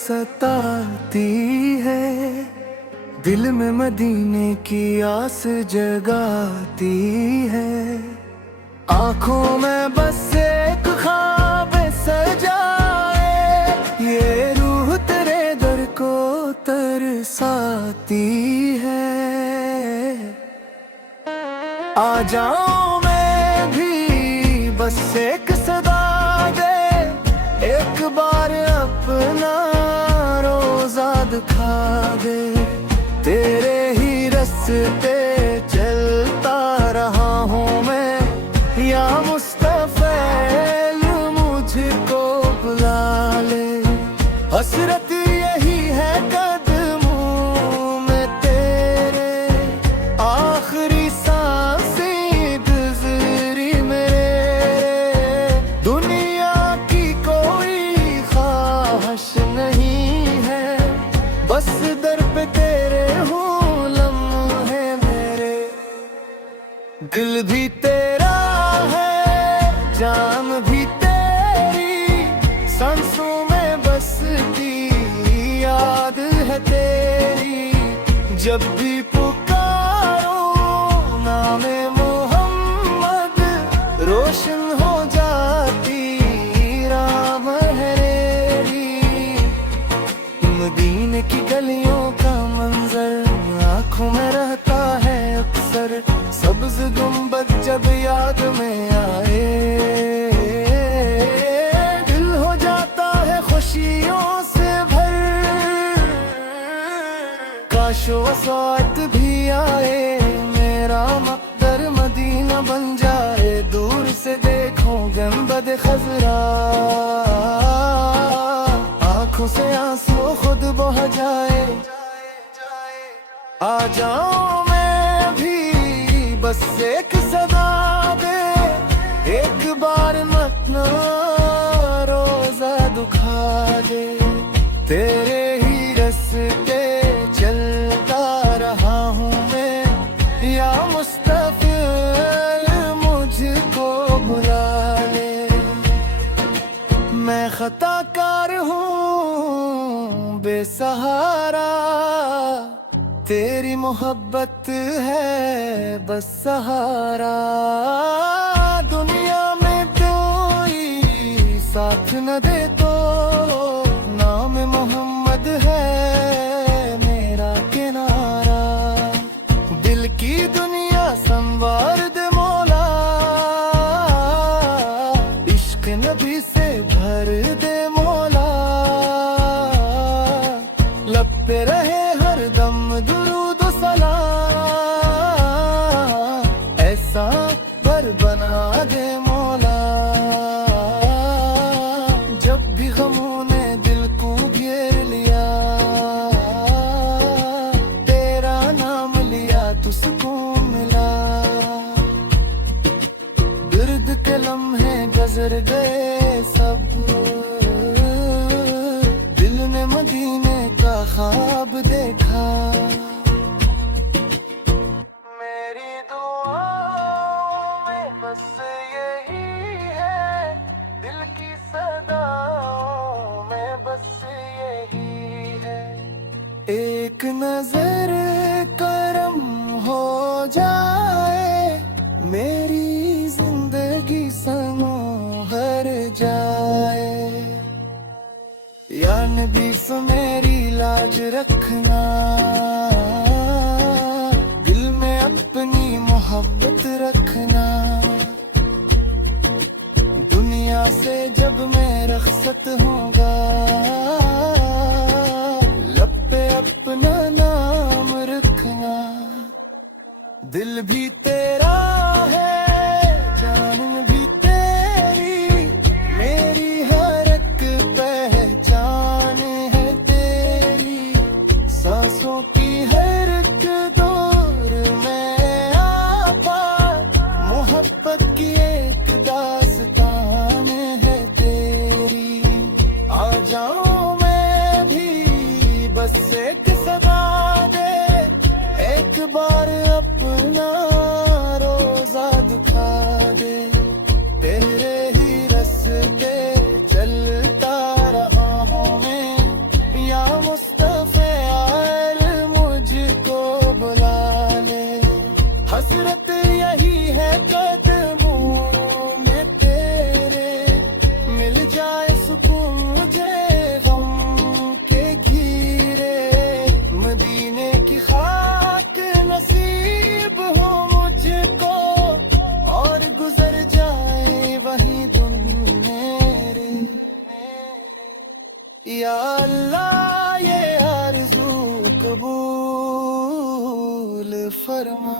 सताती है, दिल में मदीने की आस जगाती है। आंखों में बस एक ख्वाब सजाए, ये रूह तेरे दर को तरसाती है। आ जाऊं मैं भी बस एक सदा दे, एक बार अपना रोजा दिखा दे। तेरे ही रास्ते चलता रहा हूँ मैं, या मुस्तफ़ैल मुझको बुला ले। हसरत यही है कदमों में तेरे, आखिरी सांसें गुज़री मेरे। दुनिया की कोई ख्वाहिश नहीं है, बस दर पे तेरे हूँ लम्हे मेरे। दिल भी तेरा है, जान भी तेरी, सांसों में बसती याद है तेरी। जब भी पुकारो नामे मोहम्मद, रोशन हो जाती राह मेरी। मदीने की गलियों का मंजर आँखों में रहता है अक्सर, सब्ज गुंबद जब याद में आए, दिल हो जाता है खुशियों से भर। काश वसात भी आए, मेरा मक़दर मदीना बन जाए। दूर से देखो गुंबद खज़रा, आँखों से आंसू खुद बह जाए। आ जाऊं मैं भी बस एक सदा दे, एक बार अपना रोजा दुखा दे। तेरे ही रास्ते चलता रहा हूँ मैं, या मुस्तफ़ैल मुझको बुला ले। मैं खताकार हूँ बेसहारा, तेरी मोहब्बत है बस सहारा। दुनिया में कोई साथ न दे तो नाम मोहम्मद है मेरा किनारा। दिल की दुनिया संवार दे मौला, इश्क नबी से भर दे मौला। लब पे रहे हर दम दुरूद सलाम, ऐसा पर बना दे मौला। जब भी गमों ने दिल को घेर लिया, तेरा नाम लिया तो सुकून मिला। दर्द के लम्हे गुजर गए सब, दिल ने मदीने का ख्वाब देखा। मेरी दुआओं में बस यही है, दिल की सदाओं में बस यही है। एक नजर करम हो जाए, मेरी जिंदगी संवर जाए। या नबी से मेरी लाज रखना, दिल में अपनी मोहब्बत रखना। दुनिया से जब मैं रख़्सत होगा, लब पे अपना नाम रखना। दिल भी तेरा है, जान भी तेरी, मेरी हर एक पहचान है तेरी। सांसों की हर एक दौर में आपा, मोहब्बत की एक दास्तान है तेरी। आ जाऊं मैं भी बस एक सदा दे, एक बार अपना रो या अल्लाह ये आरज़ू कबूल फरमा।